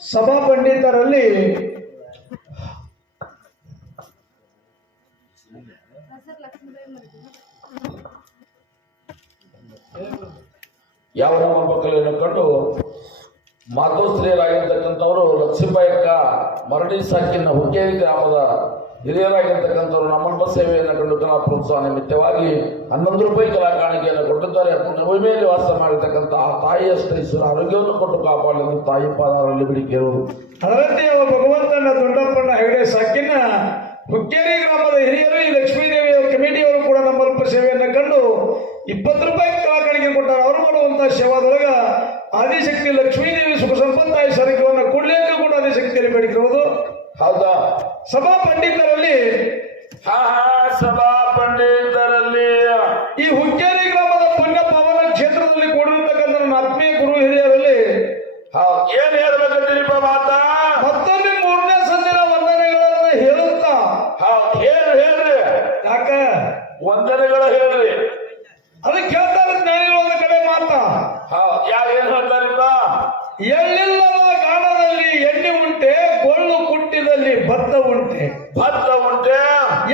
ಸಭಾ ಪಂಡಿತರಲ್ಲಿ ಯಾವ ಮಕ್ಕಳನ್ನು ಕಂಡು ಮಾತೋಶ್ರೀಯರಾಗಿರ್ತಕ್ಕಂಥವರು ಲಕ್ಷ್ಮೀಬಾಯಕ್ಕ ಮರಡಿ ಸಾಕಿನ ಹುಕ್ಕೇರಿ ಗ್ರಾಮದ ಹಿರಿಯರಾಗಿರ್ತಕ್ಕಂಥವ್ರು ನಮ್ಮಲ್ಪ ಸೇವೆಯನ್ನು ಕಂಡು ಕಲಾ ಪ್ರೋತ್ಸಾಹ ನಿಮಿತ್ತವಾಗಿ 11 ರೂಪಾಯಿ ಕಲಾ ಕಾಣಿಕೆಯನ್ನು ಕೊಟ್ಟಿದ್ದಾರೆ. ನವಮೇಲೆ ವಾಸ ಮಾಡಿರ್ತಕ್ಕಂಥ ಆ ತಾಯಿಯಷ್ಟು ಈಶ್ವರ ಆರೋಗ್ಯವನ್ನು ಕೊಟ್ಟು ಕಾಪಾಡಲು ತಾಯಿ ಪಾದರಲ್ಲಿ ಬೇಡಿಕೆಯಿರುವುದು. ಅದರಂತೆ ಭಗವಂತನ ದೊಡ್ಡಪ್ಪನ ಹೆಗಡೆ ಸಾಕಿನ ಹುಕ್ಕೇರಿ ಗ್ರಾಮದ ಹಿರಿಯರು ಈ ಲಕ್ಷ್ಮೀದೇವಿಯ ಕಮಿಟಿಯವರು ಕೂಡ ನಮ್ಮಲ್ಪ ಸೇವೆಯನ್ನು ಕಂಡು 20 ರೂಪಾಯಿ ಕಲಾ ಕಾಣಿಕೆ ಕೊಟ್ಟಾರೆ. ಅವರು ಮಾಡುವಂತಹ ಸೇವಾದೊಳಗ ಆದಿಶಕ್ತಿ ಲಕ್ಷ್ಮೀದೇವಿ ಸುಖ ಸಂಪತ್ತಾಯಿ ಸರಕವನ್ನು ಕೊಡ್ಲಿಕ್ಕೆ ಕೂಡ ಆದಿಶಕ್ತಿಯಲ್ಲಿ ಬೇಡಿಕಿರುವುದು. ಹೌದಾ? ಸಭಾ ಪಂಡಿತರಲ್ಲಿ ಸಭಾ ಪಂಡಿತರಲ್ಲಿ ಈ ಹುಕ್ಕೇರಿ ಗ್ರಾಮದ ಪುಣ್ಯ ಪಾವನ ಕ್ಷೇತ್ರದಲ್ಲಿ ಕೂಡಿರತಕ್ಕಂಥ ನನ್ನ ಆತ್ಮೀಯ ಗುರು ಹಿರಿಯರಲ್ಲಿ ಏನ್ ಹೇಳ್ಬೇಕಂತೀರಿಪ್ಪ ಮಾತಾ? ಮತ್ತೊಮ್ಮೆ 3ನೇ ಸಂದಿನ ವಂದನೆಗಳನ್ನ ಹೇಳುತ್ತಾ ಹೇಳ್ರಿ. ಯಾಕ ವಂದನೆಗಳ ಹೇಳ್ರಿ. ಅದಕ್ಕೆ ಹೇಳ್ತಾರೆ ಜ್ಞಾನಿಗಳು ಒಂದು ಕಡೆ ಮಾತಾ. ಏನ್ ಹೇಳ್ತಾರಿಪ್ಪ? ಎಳ್ಳಿಲ್ಲದ ಗಾಣದಲ್ಲಿ ಎಣ್ಣೆ ಉಂಟೆ, ಕೊಳ್ಳು ಕುಟ್ಟಿದಲ್ಲಿ ಭತ್ತ ಉಂಟೆ. ಭತ್ತ ಉಂಟೆ.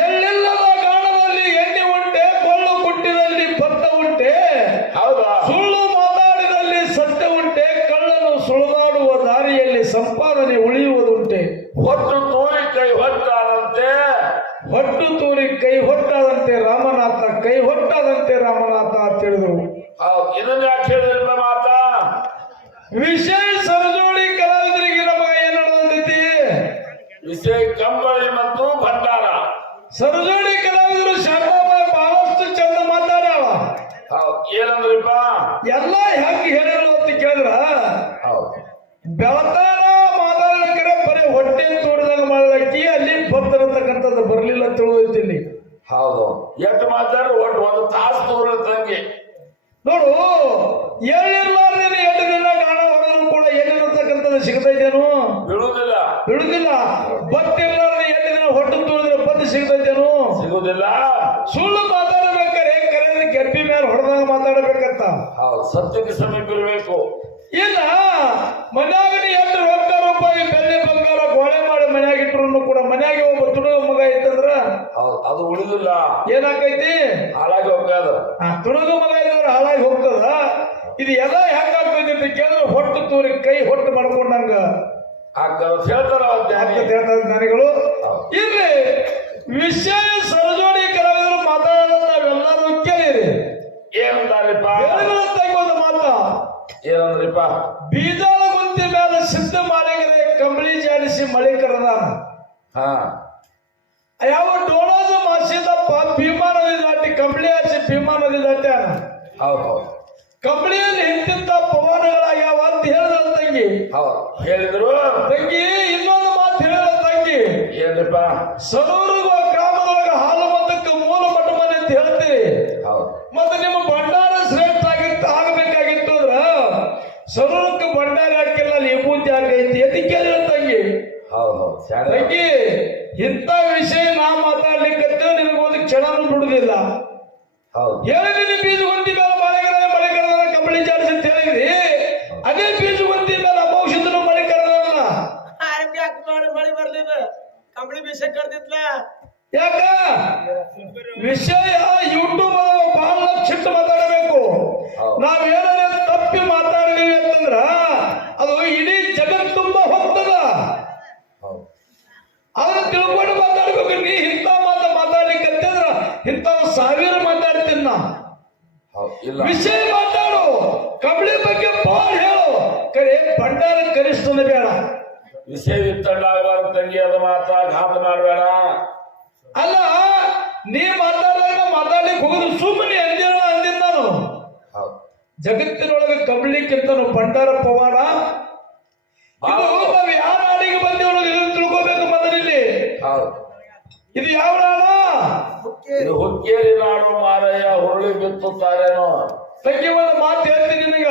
ಎಳ್ಳಿಲ್ಲದ ಗಾಣದಲ್ಲಿ ಎಣ್ಣೆ ಉಂಟೆ, ಕೊಳ್ಳು ಕುಟ್ಟಿದಲ್ಲಿ ಭತ್ತ ಉಂಟೆ. ಹೌದಾ? ಸುಳ್ಳು ಮಾತಾಡಿದಲ್ಲಿ ಸತ್ಯ ಉಂಟೆ, ಕಳ್ಳನು ಸುಳಿದಾಡುವ ದಾರಿಯಲ್ಲಿ ಸಂಪಾದನೆ ಉಳಿಯುವುದುಂಟೆ. ಹೊಟ್ಟು ತೂರಿ ಕೈ ಹೊಟ್ಟಾದಂತೆ. ಹೊಟ್ಟು ತೂರಿ ಕೈ ಹೊಟ್ಟಾದಂತೆ ರಾಮನಾಥ, ಕೈ ಹೊಟ್ಟಾದಂತೆ ರಾಮನಾಥ ಅಂತ ಹೇಳಿದ್ರು. ಇದನ್ನ ಯಾಕೆ ಹೇಳಿದ್ರಪ್ಪ ಮಾತಾ? ವಿಷಯ ಸರಜೋಡಿ ಕಲಾವಿದರಿಗೆ ನಮಗ ಏನ್ ನಡೆದೈತಿ? ವಿಷಯ ಕಂಬಳಿ ಮತ್ತು ಭಂಡಾರ. ಸರಜೋಡಿ ಕಲಾವಿದರು ಶಾರದಾಬಾಯಿ ಬಹಳಷ್ಟು ಚಂದ ಮಾತಾಡ್ಯಾಳ. ಏನಂದ್ರಿಪ್ಪ? ಎಲ್ಲ ಹೆಂಗ್ ಹೇಳಿದ್ರು ಅಂತ ಕೇಳಿದ್ರ ಬೆಳತಾನ ಮಾತಾಡಲಿಕ್ಕೆ ಬರೀ ಹೊಟ್ಟೆ ತೋರಿದಂಗ ಮಾಡ್ಲಕ್ಕಿ ಅಲ್ಲಿ ಬರ್ತಕ್ಕಂಥದ್ದು ಬರ್ಲಿಲ್ಲ ತಿಳಿದೈತಿ ಇಲ್ಲಿ. ಹೌದು. ಎಷ್ಟು ಮಾತಾಡ್ರು ಒಟ್ಟು 1 ತಾಸು ತೋರ ತಂಗಿ ನೋಡು. ಎಳ್ಳಿರ್ಲಾರ್ದೇನೆ 8 ದಿನ ಗಾಣ ಹೊಡೆದ್ರು ಕೂಡ ಎಳ್ಳಿರತಕ್ಕಂಥದ್ದು ಸಿಗ್ತೈತೇನು? ಬಿಡುವುದಿಲ್ಲ. ಬಿಡುದಿಲ್ಲ. ಬತ್ತಿರ್ಲಾರ್ದೆ 8 ದಿನ ಹೊಟ್ಟು ತೋರಿದ್ರೆ ಬತ್ತಿ ಸಿಗ್ತೈತೇನು? ಸಿಗುದಿಲ್ಲ. ಸುಳ್ಳು ಮಾತಾಡಬೇಕಾರೆ ಕರೆಯ ಗೆಪ್ಪಿ ಮೇಲೆ ಹೊಡೆದಾಗ ಮಾತಾಡಬೇಕಂತ. ಸತ್ಯಕ್ಕೆ ಸಮೀಪ ಇರಬೇಕು. ಇಲ್ಲ ಮನ್ಯಾಗ 8 ರೊಕ್ಕ ರೂಪಾಯಿ ಬೆಳ್ಳಿ ಬಂಗಾರ ಗೋಳೆ ಮಾಡಿ ಮನ್ಯಾಗ ಇಟ್ರು ಕೂಡ ಮನ್ಯಾಗ ಒಬ್ಬ ತುಡುಗ ಮಗ ಇತ್ತಂದ್ರ ಅದು ಉಳಿದಿಲ್ಲ. ಏನಾಕೈತಿ? ಹಾಳಾಗಿ ಹೋಗ್ತದ. ತುಡುಗ ಮಗ ಇದ್ದವ್ರ ಹಾಳಾಗಿ ಹೋಗ್ತದ. ಇದು ಎಲ್ಲ ಹೆಂಗಾಗ್ತೈತಿ ಅಂತ ಕೇಳಿದ್ರೆ ಹೊಟ್ಟು ತೂರಿ ಕೈ ಹೊಟ್ಟು ಮಾಡ್ಕೊಂಡಂಗ ಹೇಳ್ತಾರ ಜ್ಞಾನಿಗಳು. ಇರ್ಲಿ ವಿಷಯ ಸರಜೋಡಿ ಕಲಾವಿದರು ಮಾತಾಡೋದು ನಾವೆಲ್ಲರೂ ಕೇಳಿರಿ. ಏನಂತಾರಿಪ್ಪ? ಒಂದು ಮಾತ ಏನಂದ್ರಿಪ್ಪ? ಬೀಜಾಳ ಗುಂತಿ ಮೇಲೆ ಸಿದ್ಧ ಮಾಲಿಗರೆ ಕಂಬಳಿ ಜಾಡಿಸಿ ಮಳೆ ಕರೆದಾನ. ಯಾವ ಡೋಳಾಜು ಮಾಸಿದಪ್ಪ ಭೀಮಾ ನದಿ ದಾಟಿ ಕಂಬಳಿ ಹಾಸಿ ಭೀಮಾ ನದಿ ದಾಟ್ಯಾನ. ಕಂಬಳಿಯಲ್ಲಿ ಹಿಂದಿದ್ದ ಪವನಗಳಾಗ್ಯಾವ ಅಂತ ಹೇಳಿದ್ರ ತಂಗಿ. ಹೇಳಿದ್ರು ತಂಗಿ. ಇನ್ನೊಂದು ಮಾತು ಹೇಳಿದ ತಂಗಿ. ಏನ್ರಿಪ್ಪ? ಸರೂರು ಗ್ರಾಮದೊಳಗೆ ಹಾಲು ಮತಕ್ಕೆ ಮೂಲ ಮಠ ಮನೆ ಅಂತ ಹೇಳ್ತೀರಿ. ಮತ್ತೆ ನಿಮ್ಮ ಭಂಡಾರ ಶ್ರೇಷ್ಠ ಆಗಬೇಕಾಗಿತ್ತು ಅಂದ್ರ ಸರೂರಕ್ಕೆ ಭಂಡಾರ ಹಾಕಿಲ್ಲ, ಅಲ್ಲಿ ವಿಭೂತಿ ಆಗೈತಿ ಅಂತ ಕೇಳಿದ ತಂಗಿ. ತಂಗಿ ಇಂಥ ವಿಷಯ ನಾ ಮಾತಾಡ್ಲಿಕ್ಕೆ ನಿನಗೊಂದು ಕ್ಷಣನೂ ಬಿಡುದಿಲ್ಲ. ಹೇಳಿದೀನಿ ಬೀಜಗುಂದಿ ಮೇಲೆ ಮಳೆ ಕರೆದ ಕಂಬಳಿ ಜಾಡಿಸಿ ಅಂತ ಹೇಳಿದ್ರಿ. ಅದೇ ಬೀಜಗುಂದಿ ಮೇಲೆ ಅಮೌಷಧನು ಮಳೆ ಕರೆದಲ್ಲ. ಮಳೆ ಬರ್ಲಿಲ್ಲ, ಕಂಬಳಿ ಬೀಸ ಕರ್ದಿತ್ಲ. ಯಾಕ ವಿಷಯ ಯೂಟ್ಯೂಬ್ ಬಹಳ ಚಿಟ್ಟು ಮಾತಾಡಬೇಕು. ನಾವೇನಾದ್ರೆ ತಪ್ಪಿ ಮಾತಾಡಿದೀವಿ ಅಂತಂದ್ರ ಅದು ಇಡೀ ಜಗತ್ ತುಂಬಾ ಹೋಗ್ತದ. ಅದನ್ನ ತಿಳ್ಕೊಂಡು ಮಾತಾಡ್ಬೇಕು. ನೀ ಇಂಥ ಮಾತಾಡ್ಲಿಕ್ಕೆ ಅಂತಂದ್ರ ಇಂಥ 1000 ಮಾತಾಡ್ತೀನಿ ನಾ. ವಿಷಯ ಮಾತಾಡು, ಕಂಬಳಿ ಬಗ್ಗೆ ಬಾಳ್ ಹೇಳು, ಕರೆ ಭಂಡಾರ ಕರಿಷ್ಠನ ಬೇಡ. ವಿಷಯ ವಿತ್ತಂಡಾಗಬಾರ್ದು ತಂಗಿ. ಅದು ಮಾತಾ ಘಾತ ಮಾಡಬೇಡ. ಅಲ್ಲ ನೀ ಮಾತಾಡಿದಾಗ ಮಾತಾಡ್ಲಿಕ್ಕೆ ಹೋಗುದು ಸುಮ್ಮನೆ ಅಂದಿನ ನಾನು. ಜಗತ್ತಿನೊಳಗೆ ಕಂಬಳಿಕ್ಕಿಂತ ಭಂಡಾರ ಪವಾಡ. ಇದು ನಾವು ಯಾವ ನಾಡಿಗೆ ಬಂದೇವ್ ಇದನ್ನು ತಿಳ್ಕೋಬೇಕು ಮೊದಲಿಲ್ಲಿ. ಇದು ಯಾವ ನಾಡ? ಇದು ಹುಕ್ಕೇರಿ ನಾಡು ಮಾರಯ್ಯ. ಹುರುಳಿ ಬಿತ್ತುತ್ತಾರೇನೋ. ತಂಗಿ ಒಂದು ಮಾತು ಹೇಳ್ತೀನಿ ನಿನಗ.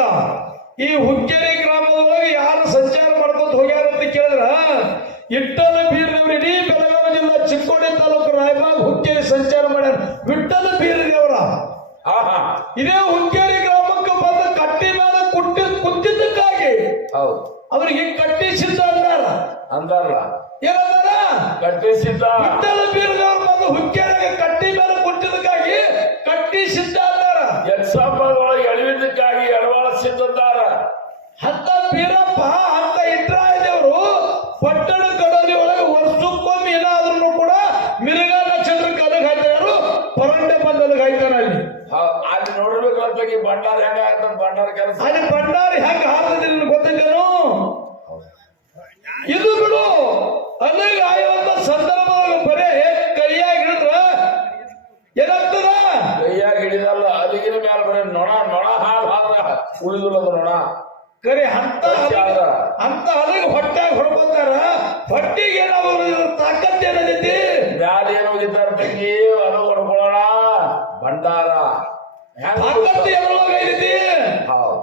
ಈ ಹುಕ್ಕೇರಿ ಗ್ರಾಮದೊಳಗೆ ಯಾರು ಸಂಚಾರ ಮಾಡ್ಕೊತ ಹೋಗ್ಯಾರ ಅಂತ ಕೇಳಿದ್ರ ಇಟ್ಟಲ ಬೀರದೇವ್ರ ಇಡೀ ಬೆಳಗಾವಿ ಜಿಲ್ಲಾ ಚಿಕ್ಕೋಡಿ ತಾಲೂಕು ರಾಯಬಾಗ್ ಹುಕ್ಕೇರಿ ಸಂಚಾರ ಮಾಡ್ಯಾರ. ವಿಠಲ ಬೀರದೇವರ ಇದೇ ಹುಕ್ಕೇರಿ ಗ್ರಾಮಕ್ಕೆ ಬಂದ ಕಟ್ಟಿ ಮೇಲೆ ಕುಟ್ಟಿದ್ದಕ್ಕಾಗಿ ಹೌದು ಅವರಿಗೆ ಕಟ್ಟಿಸಿದ್ದ ಅಂದಾರ. ಅಂದಾರಲ್ಲ ಏನಂದಾರ? ಕಟ್ಟಿಸಿದ್ದ ವಿಠ್ಠಲ ಬೀರದವ್ರ ಮಗ ಹುಕ್ಕೇರಿಗೆ ಕಟ್ಟಿ ಮೇಲೆ ಕುಟ್ಟಿದಕ್ಕಾಗಿ ಕಟ್ಟಿಸಿದ್ದ ಅಂದಾರ. ಎಕ್ಸಾಂಪಲ್ದೊಳಗೆ ಎಳೆಯುವುದಕ್ಕಾಗಿ ಎಡವಾಳಿಸಿದ್ದಾರ. ಅಂತ ಬೀರಪ್ಪ ಅಂತ ಇಟ್ರಾಯ ದೇವರು ಪಟ್ಟಣ ಕಡಲಿ ಒಳಗೆ ವರ್ಷಕ್ಕೊಮ್ಮೆ ಏನಾದ್ರೂ ಕೂಡ ಮಿರುಗ ನಕ್ಷತ್ರ ಕಲಗ ಹಾಕ್ತಾರು, ಪರಂಡೆ ಬಂದಲ್ಲಿಗೆ ಹಾಕ್ತಾನ. ಅಲ್ಲಿ ಅಲ್ಲಿ ನೋಡ್ಬೇಕಂತ ಭಂಡಾರ ಹೆಂಗ ಆಗ್ತದ ಭಂಡಾರ ಕೆಲಸ. ಅಲ್ಲಿ ಭಂಡಾರಿ ಹೆಂಗ ಹಾಕಿದ್ರೆ ಗೊತ್ತಿದ್ದೇನು? ಇದು ಬಿಡು, ಅಲ್ಲಿಗೆ ಆಯುವಂತ ಸಂದರ್ಭದಾಗ ಬರೇ ಕೈಯಾಗಿ ಹಿಡಿದ್ರ ಏನಾಗ್ತದ? ಕೈಯಾಗಿ ಹಿಡಿದಲ್ಲ ಅಲ್ಲಿಗಿನ ಮ್ಯಾಲ ಬರೀ ನೊಣ ನೊಣ ಹಾಲು ಹಾದ್ರ ಉಳಿದುಲ್ಲದ ನೊಣ ಕರೆ ಅಂತ ಅಲ್ಲಿಗೆ ಹೊಟ್ಟಾಗ ಹೊಡ್ಕೋತಾರ. ಹೊಟ್ಟಿಗೆ ಏನಾದ್ರು ತಾಕತ್ ಏನೈತಿ? ಮ್ಯಾಲ ಏನ್ ಹೋಗಿದ್ದಾರ ತಂಗಿ ಅದು ಹೊಡ್ಕೊಳ್ಳೋಣ ಭಂಡಾರ ತಾಕತ್ತು ಎದ್ರೊಳಗೆ ಐತಿ. ಹೌದು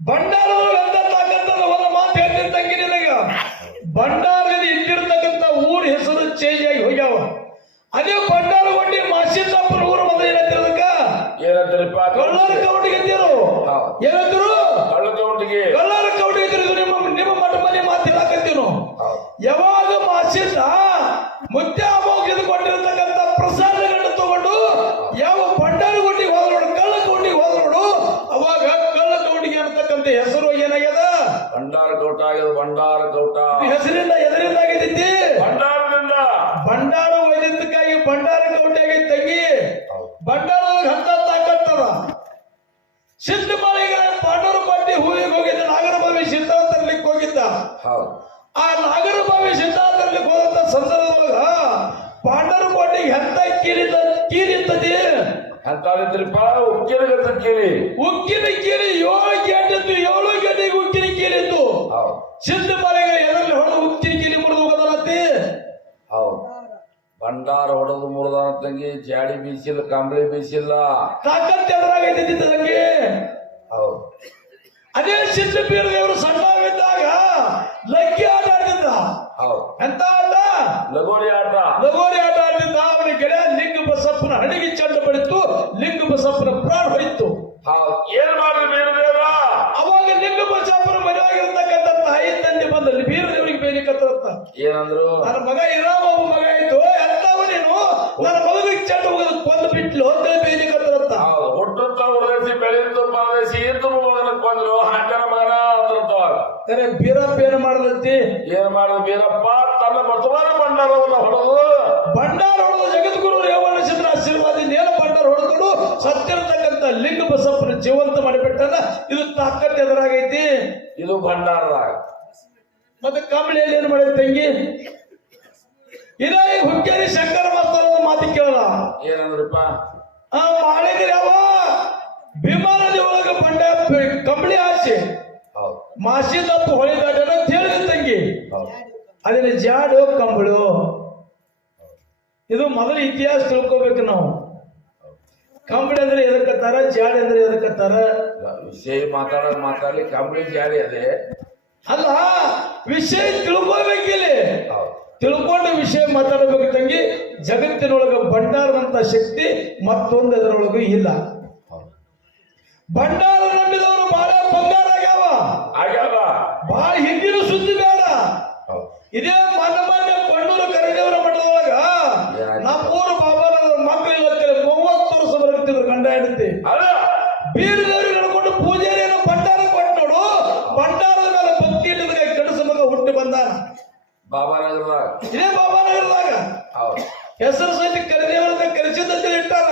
ಭಂಡಾರದೊಳಗೆ ಅಂತ ತಾಕತ್ತದ ಒಂದು ಮಾತು ಹೇಳ್ತೀನಿ ತಂಗಿ ನಿನಗ. ಭಂಡಾರದ ಇದ್ದಿರ್ತಕ್ಕಂಥ ಊರ ಹೆಸರು ಚೇಂಜ್ ಆಗಿ ಹೋಗ್ಯಾವ. ಅದೇ ಭಂಡಾರ ಹೊಟ್ಟಿ ಮಾಸಿದ್ದಪ್ಪನ ಊರು ಬಂದ ಏನಂತಿರೋದಕ್ಕ ಏನಂತಾರಪ್ಪ? ಕಳ್ಳರ ಕೌಟಿಗೆ ಅಂತಿರು. ಏನಂತಿರು? ಕಳ್ಳ ಕೌಟಿಗೆ. ಇದು ನಿಮ್ಮ ಮಠ ಮನೆ ಮಾತು ಹೇಳಕತ್ತೀನು. ಯಾವಾಗ ಮಾಸಿದ್ದ ಮುದ್ದೆ ಅಮೋಘ ಕೊಟ್ಟಿರತಕ್ಕಂಥ ಪ್ರಸಾದಗಳನ್ನು ತಗೊಂಡು ಯಾವ ಭಂಡಾರ ಗುಂಡಿಗೆ ಹೋದ ನೋಡು, ಕಳ್ಳ ಕೌಟಿಗೆ ಹೋದ ನೋಡು, ಅವಾಗ ಕಳ್ಳ ಕೌಟಿಗೆ ಅನ್ನತಕ್ಕಂಥ ಹೆಸರು ಏನಾಗ್ಯದ? ಭಂಡಾರ ಕೌಟ ಆಗ್ಯದ. ಭಂಡಾರ ಕೌಟ ಹೆಸರಿಂದ ಎದರಿಂದ ಆಗೈತಿ? ಭಂಡಾರದಿಂದ. ಭಂಡಾರ ವೈದ್ಯಕ್ಕಾಗಿ ಭಂಡಾರ ಕೌಟಿ ಆಗೈತಿ ತಂಗಿ. ಭಂಡಾರದೊಳಗೆ ಅಂತ ತಾಕತ್ತದ. ಸಿದ್ಧ ಮಳೆಗೆ ಪಾಂಡವರು ಪಟ್ಟಿ ಹೂವಿಗೆ ಹೋಗಿದ್ದ, ನಾಗರಭಾವಿ ಸಿದ್ಧಾಂತ ತರ್ಲಿಕ್ಕೆ ಹೋಗಿದ್ದ. ಆ ನಾಗರಭಾವಿ ಸಿದ್ಧಾಂತ ತರ್ಲಿಕ್ಕೆ ಹೋದಂತ ಸಂದರ್ಭದೊಳಗ ಪಾಂಡವರು ಪಟ್ಟಿಗೆ ಎಂತ ಕೀರಿತ್ತದಿ ಅಂತಿರಪ್ಪ. ಉಕ್ಕಿನ ಕೀರಿ. ಉಕ್ಕಿನ ಕೀರಿ 7 ಗೇಟಿದ್ದು, 7 ಗೇಟಿಗೆ ಉಕ್ಕಿನ ಕೀರಿತ್ತು. ಸಿದ್ಧ ಮಳೆಗೆ ಎದರಲ್ಲಿ ಹೊಡೆದು ಉಕ್ಕಿನ ಕೀರಿ ಮುರಿದು ಹೋಗೋದನತ್ತಿ. ಹೌದು ಭಂಡಾರ ಹೊಡೆದು ಮುರಿದಾನ ತಂಗಿ. ಜಾಡಿ ಬೀಸಿಲ್ಲ, ಕಂಬಳಿ ಬೀಸಿಲ್ಲ. ತಾಕತ್ ಎದುರಾಗೈತಿ ತಂಗಿ. ಹೌದು ಅದೇ ಸಿದ್ಧ ಬೀರದೇವರು ಸಣ್ಣವಿದ್ದಾಗ ಲಗ್ಗಿ ಆಟ ಆಡ್ತಿದ್ದ. ಹೌದು ಎಂತ ಆಟ? ಲಗೋರಿ ಆಟ. ಲಗೋರಿ ಆಟ ಆಡ್ತಿದ್ದ. ಅವನ ಗೆಳೆಯ ಲಿಂಗ ಬಸಪ್ಪನ ಹಡಗಿ ಚಂಡ ಬಡಿತು, ಲಿಂಗ ಬಸಪ್ಪನ ಪ್ರಾಣ ಹೋಯಿತು. ಹೌದು ಏನ್ ಮಾಡಿದ್ರು ಬೀರದೇವ? ಅವಾಗ ಲಿಂಗ ಬಸಪ್ಪನ ಮನೆಯಾಗಿರ್ತಕ್ಕಂಥ ತಾಯಿ ತಂದೆ ಬಂದಲ್ಲಿ ಬೀರದೇವರಿಗೆ ಬೇಲಿಕತ್ತರಂತ. ಏನಂದ್ರು? ನನ್ನ ಮಗ ಇರಾಮ ಮಗ ಆಯ್ತು, ಎಂತವ ನೀನು, ನನ್ನ ಮಗನಿಗೆ ಚಂಡ ಹೋಗೋದು ಕೊಂದು ಬಿಟ್ಲು ಅಂತ ಬೇಲಿಕತ್ತರಂತ. ಹೌದು ಹುಟ್ಟುತ್ತ ಉಳಿಸಿ ಬೆಳೆಯುತ್ತ ಪಾಲಿಸಿ ಇದ್ದು ಮಗನ ಕೊಂದ್ರು ಹಾಕನ ಮಗನ ಅಂತಿರ್ತಾವ. ಬೀರಪ್ಪ ಏನ್ ಮಾಡದಂತಿ? ಏನ್ ಮಾಡಿದ ಬೀರಪ್ಪ? ತನ್ನ ಬಸವನ ಭಂಡಾರವನ್ನು ಹೊಡೆದು ಭಂಡಾರ ಹೊಡೆದು ಜಗದ್ಗುರು ರೇವಣ ಚಂದ್ರ ಆಶೀರ್ವಾದದಿಂದ ಏನು ಭಂಡಾರ ಹೊಡೆದು ಸತ್ತಿರತಕ್ಕಂಥ ಲಿಂಗ ಬಸಪ್ಪನ ಜೀವಂತ ಮಾಡಿಬಿಟ್ಟನ. ಇದು ತಾಕತ್ ಎದುರಾಗೈತಿ. ಇದು ಭಂಡಾರದಾಗ. ಮತ್ತೆ ಕಂಬಳಿಯಲ್ಲಿ ಏನ್ ಮಾಡಿದ ತಂಗಿ? ಇದೇ ಹುಕ್ಕೇರಿ ಶಂಕರ ಮಾಸ್ತರದ ಮಾತಿ ಕೇಳಲ್ಲ. ಏನಂದ್ರಪ್ಪ? ಮಾಡಿದ್ರಿ ಅವ ಭೀಮಾನದಿ ಒಳಗ ಬಂಡ ಕಂಬಳಿ ಹಾಸಿ ಮಾಸಿದಪ್ಪ ಹೊಳಿದಾಟ ಅಂತ ಹೇಳಿದ ತಂಗಿ. ಅದನ್ನ ಜಾಡು ಕಂಬಳು. ಇದು ಮೊದಲು ಇತಿಹಾಸ ತಿಳ್ಕೋಬೇಕು ನಾವು. ಕಂಬಳಿ ಅಂದ್ರೆ ಎದಕ್ಕತ್ತಾರ, ಜಾಡಿ ಅಂದ್ರೆ ಎದಕ್ಕತ್ತಾರ? ವಿಷಯ ಮಾತಾಡಲಿ ಕಂಬಳಿ ಜಾಡಿ ಅದೇ ಅಲ್ಲ, ವಿಷಯ ತಿಳ್ಕೋಬೇಕಿಲ್ಲ. ತಿಳ್ಕೊಂಡ ವಿಷಯ ಮಾತಾಡಬೇಕು ತಂಗಿ. ಜಗತ್ತಿನೊಳಗ ಭಂಡಾರದಂತ ಶಕ್ತಿ ಮತ್ತೊಂದು ಅದರೊಳಗೂ ಇಲ್ಲ. ಭಂಡಾರ ನಂಬಿದವರು ಬಹಳ ಬಂಗಾರ ಆಗ್ಯಾವ. ಬಹಳ ಹಿಂದಿನ ಸುದ್ದಿ ಬೇಡ. ಇದೇ ಮೊನ್ನೆ ಕೊಂಡೂರು ಕರದೇವರ ಮಠದೊಳಗ ನಮ್ಮೂರು ಬಾಬಾರ ಮಕ್ಕಳು 30 ವರ್ಷ ಬರುತ್ತಿದ್ರು ಗಂಡ ಹೆಂಡತಿ. ಬೀರದೇವ್ರಿಗೆ ನಡ್ಕೊಂಡು ಪೂಜಾರಿಯನ್ನು ಭಂಡಾರ ಕೊಟ್ಟು ನೋಡು. ಭಂಡಾರದ ಮೇಲೆ ಭಕ್ತಿ ಇಟ್ಟಿದ್ರೆ ಕಡಸ ಮಗ ಹುಟ್ಟಿ ಬಂದಾನ ಬಾಬಾನಗರದಾಗ. ಇದೇ ಬಾಬಾನಗರದಾಗ ಹೆಸರು ಸಹಿತ ಕರದೇವರ ಕರೆಸಿದಂತೆ ಇಟ್ಟಾರ.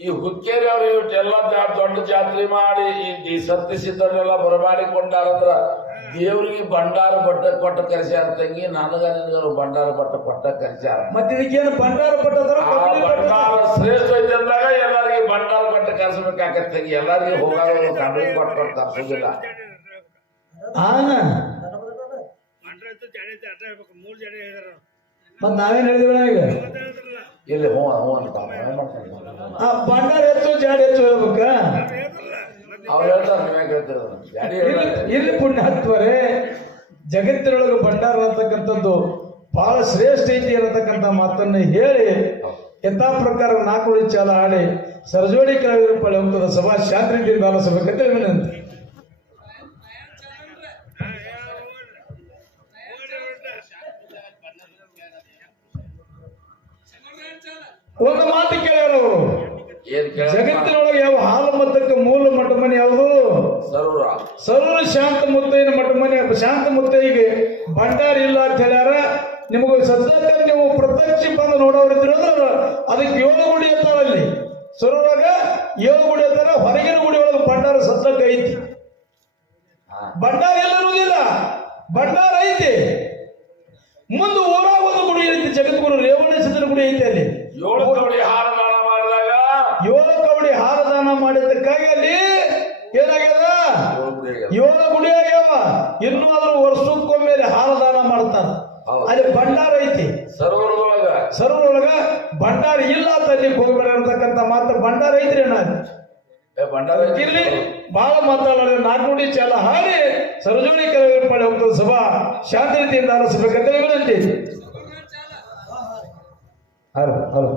ಈ ಹುಕ್ಕೇರಿ ಅವರು ಇವತ್ತೆಲ್ಲ ದೊಡ್ಡ ಜಾತ್ರೆ ಮಾಡಿ ಈ ಸತ್ಯ ಸಿದ್ಧರೆಲ್ಲ ಬರಮಾಡಿಕೊಂಡಾರಂದ್ರ ದೇವ್ರಿಗೆ ಭಂಡಾರ ಬಟ್ಟ ಕೊಟ್ಟ ಕರೆಸ್ಯಾರ ತಂಗಿ. ನನಗ ನಿನಗ ಭಂಡಾರ ಬಟ್ಟ ಕೊಟ್ಟ ಕರೆಸ್ಯಾರ. ಮತ್ತೆ ಇದಕ್ಕೇನು ಭಂಡಾರ ಬಟ್ಟದ್ರ? ಭಂಡಾರ ಶ್ರೇಷ್ಠ ಐತೆ ಅಂದಾಗ ಎಲ್ಲರಿಗೆ ಭಂಡಾರ ಬಟ್ಟ ಕರ್ಸಬೇಕಾಗತ್ತೆ ತಂಗಿ. ಎಲ್ಲರಿಗೆ ಹೋಗಾಗ ಕಂಬಳಿ ಕೊಟ್ಟು ಕರ್ಸೋದಿಲ್ಲ. ಮತ್ ನಾವೇನ್ ಹೇಳಿದ್ವಿ ಈಗ? ಇಲ್ಲಿ ಭಂಡಾರ ಹೆಚ್ಚು ಜಾಡಿ ಹೆಚ್ಚು ಹೇಳ್ಬೇಕ? ಅವ್ರು ಹೇಳ್ತಾರೆ, ನೀವೇ ಕೇಳ್ತಿರೋದು. ಜಾಡಿ ಇಲ್ಲಿ ಪುಣ್ಯಾತ್ಮರೇ, ಜಗತ್ತಿನೊಳಗೆ ಭಂಡಾರ ಅಂತಕ್ಕಂಥದ್ದು ಬಹಳ ಶ್ರೇಷ್ಠ ಐತಿ ಅನ್ನತಕ್ಕಂಥ ಮಾತನ್ನ ಹೇಳಿ ಯಥಾ ಪ್ರಕಾರ 4 ಚಾಲ ಹಾಡಿ ಸರಜೋಡಿ ಕಲಾವಿದರು ಪಳೆ ಹೋಗ್ತದ ಸಭಾ ಶಾಂತಿ ಬಾಲಿಸಬೇಕಂತ ವಿನಂತಿ. ಒಂದು ಮಾತು ಕೇಳ್ಯಾರ ಅವರು, ಏನ್ ಕೇಳ ಜಗತ್ತಿನೊಳಗೆ ಯಾವ ಹಾಲು ಮತಕ್ಕೆ ಮೂಲ ಮಠ ಮನೆ ಯಾವುದು? ಸರೂರ. ಸರೂರ ಶಾಂತ ಮುತ್ತೈನ ಮಠ ಮನೆ. ಶಾಂತ ಮುತ್ತೈಗೆ ಭಂಡಾರಿ ಇಲ್ಲ ಅಂತ ಹೇಳ್ಯಾರ. ನಿಮಗೂ ಸದ್ಯಕ್ಕೆ ನೀವು ಪ್ರತ್ಯಕ್ಷ ಬಂದು ನೋಡೋರಿದ್ರು ಅಂದ್ರೆ ಅದಕ್ಕೆ 7 ಗುಡಿ ಅಂತಾರ. ಅಲ್ಲಿ ಸರೂರಾಗ 7 ಗುಡಿ ಅಂತಾರ. ಹೊರಗಿನ ಗುಡಿ ಒಳಗೆ ಭಂಡಾರ ಸದ್ಯಕ್ಕೆ ಐತಿ. ಭಂಡಾರ ಎಲ್ಲ ಅನ್ನೋದಿಲ್ಲ, ಭಂಡಾರ ಐತಿ. ಮುಂದೆ ಊರಾಗ ಒಂದು ಗುಡಿ ಐತಿ, ಜಗದ್ಗುರು ರೇವಣೇಶ್ವರ ಗುಡಿ ಐತಿ. ಅಲ್ಲಿ 7 ಕವಡಿ ಹಾರ ದಾನ ಮಾಡಿದಾಗ 7 ಕವಡಿ ಹಾರ ದಾನ ಮಾಡಿದ್ದಕ್ಕಾಗಿ ಅಲ್ಲಿ ಏನಾಗ್ಯದ? 7 ಗುಡಿ ಆಗ್ಯಾವ. ಇನ್ನೂ ಅದ್ರ ವರ್ಷಕ್ಕೊಮ್ಮೆ ಹಾರ ದಾನ ಮಾಡ್ತಾರ. ಅಲ್ಲಿ ಭಂಡಾರ ಐತಿ. ಸರೋವರೊಳಗ ಭಂಡಾರ ಇಲ್ಲ ಅಂತ ಅಲ್ಲಿ ಹೋಗ್ಬೇಡ ಅಂತಕ್ಕಂಥ ಮಾತು. ಭಂಡಾರ ಐತ್ರಿ ನಾನು ಭಂಡಾರ ಇಲ್ಲಿ ಬಹಳ ಮಾತಾಡೋದು. 4 ನುಡಿ ಚಾಲ ಹಾಡಿ ಸರಜೋಳಿ ಕೆಲವೇ ಪಡೆ ಹೋಗ್ತದೆ. ಸಭಾ ಶಾಂತಿ ರೀತಿಯಿಂದ ಆಲಿಸಬೇಕಂತ ವಿನಂತಿ. Hello hello